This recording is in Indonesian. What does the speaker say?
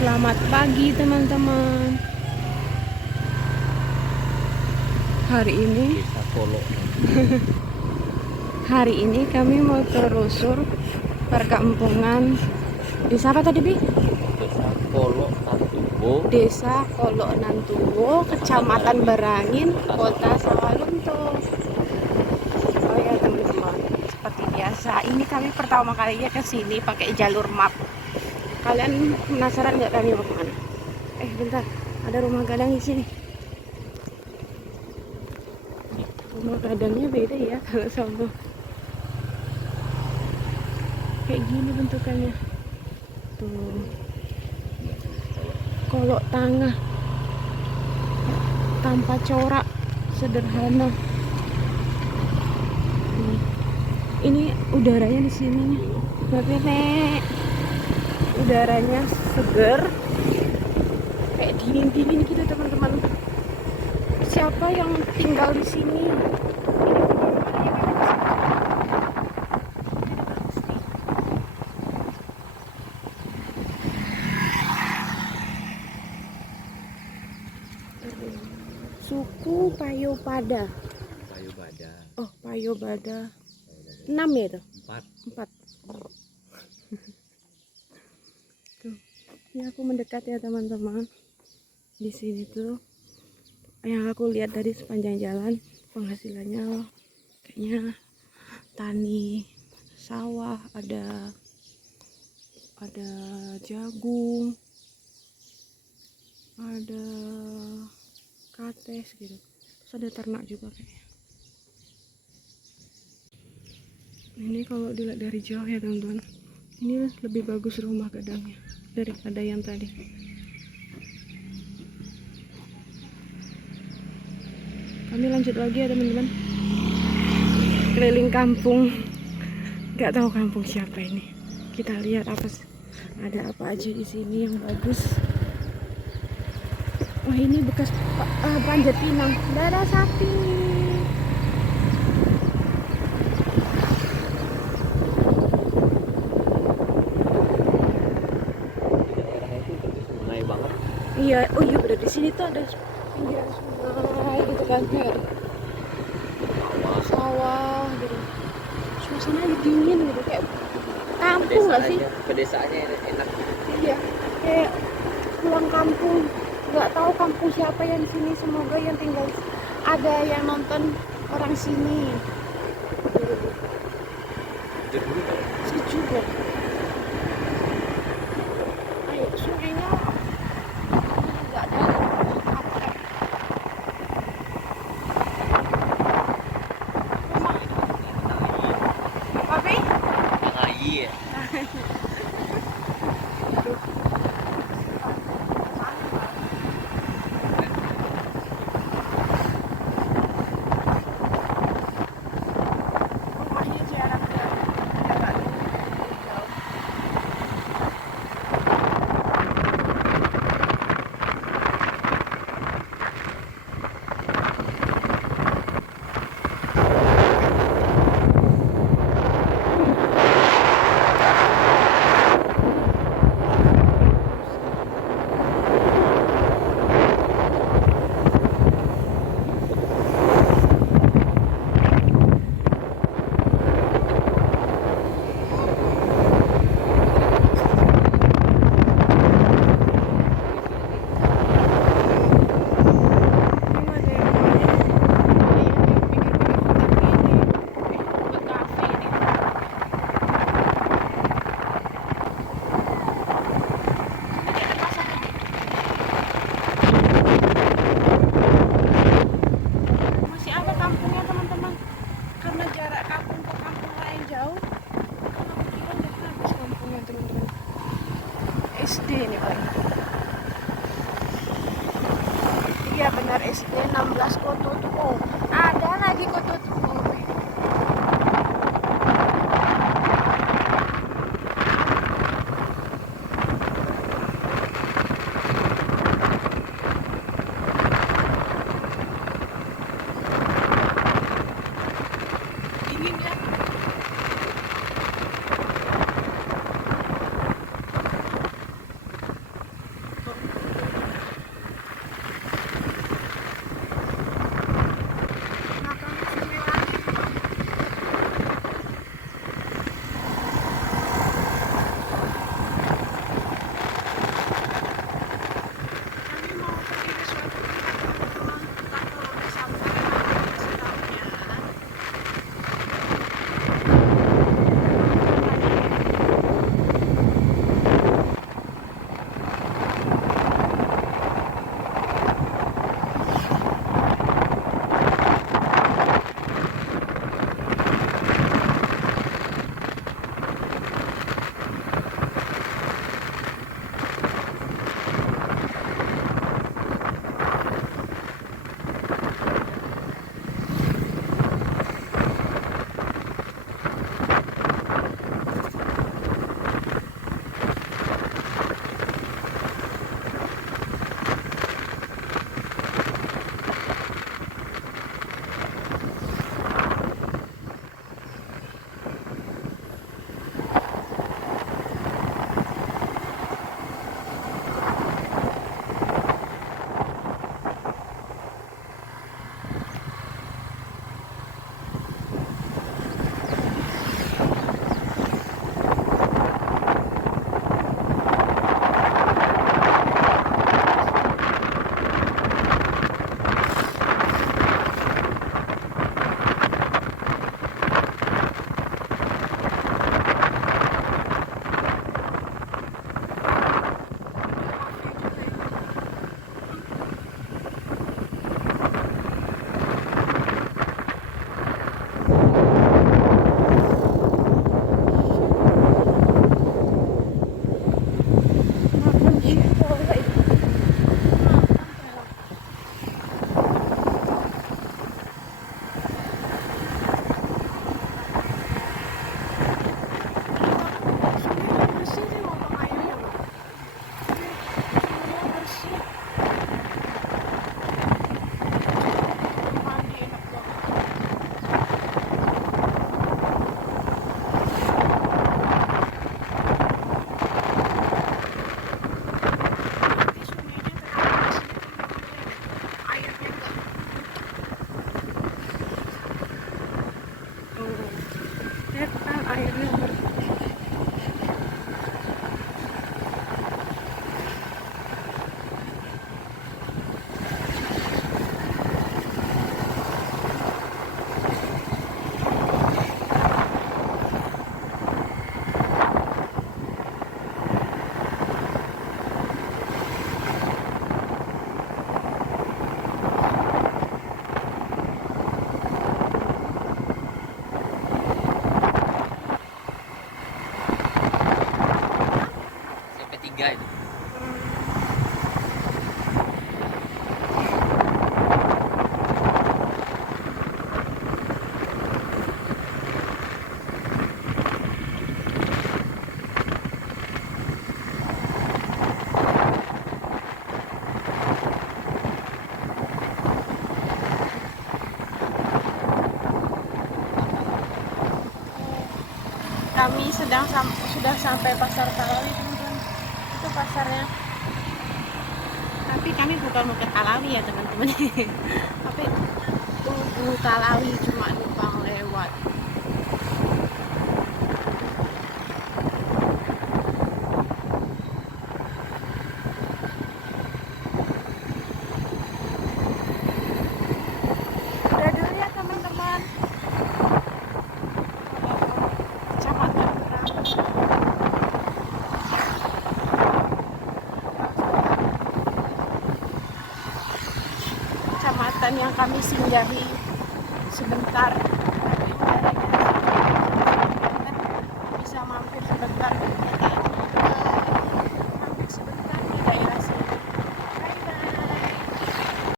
Selamat pagi teman-teman. Hari ini Desa Kolo. Hari ini kami mau telusur perkampungan desa apa tadi, Bi? Desa Kolo Nantubo. Desa Kolo Nantubo, Kecamatan Berangin, Kota Sawalunto. Oh ya teman-teman, seperti biasa ini kami pertama kalinya ke sini pakai jalur map. Kalian penasaran nggak kami mau kemana? Bentar, ada rumah gadang di sini. Rumah gadangnya beda ya kalau sama. Kayak gini bentukannya. Tuh. Kolok tangah. Tanpa corak, sederhana. Ini udaranya di sini. Tapi nek udaranya seger. Kayak dingin-dingin gitu teman-teman. Siapa yang tinggal di sini? Suku Payobada. Payobada. Oh, Payobada. 6 ya itu? 4. Tuh. Ini aku mendekat ya teman-teman. Di sini tuh yang aku lihat dari sepanjang jalan penghasilannya kayaknya tani sawah, ada jagung, ada kates gitu. Terus ada ternak juga kayaknya. Ini kalau dilihat dari jauh ya teman-teman, ini lebih bagus rumah gadangnya daripada yang tadi. Kami lanjut lagi ya teman-teman, keliling kampung. Nggak tahu kampung siapa ini. Kita lihat ada apa aja di sini yang bagus. Wah, ini bekas panjat pinang. Ada sapi. Daerah itu berarti sungai banget. Iya, oh iya benar, di sini tuh ada pinggiran sungai gitu kan, kayak sawah gitu. Suasananya dingin gitu, kayak kampung nggak sih? Pedesaannya enak. Iya, kayak pulang kampung. Nggak tahu kampung siapa yang di sini. Semoga yang tinggal ada yang nonton orang sini. Jernih kan? Sejuk ya. Ayo, sungainya nggak ada apa ya? Rumah apa, Bi? Iya. Rumahnya jarang ya. Masih ada kampungnya teman-teman, karena jarak kampung ke kampung lain jauh. Aku kira udah habis kampungnya teman-teman. SD nih Pak. Iya benar, SD 16 Koto Tuo. Ada lagi Koto Tuo. Dingin ya. 3 itu. Kami sudah sampai pasar Talawi, teman-teman. Itu pasarnya. Tapi kami bukan mau ke Talawi ya, teman-teman. Tapi tunggu Talawi cuma numpang lewat. Udah dulu ya, teman-teman. Kecamatan Berangin. Kecamatan yang kami singgahi sebentar.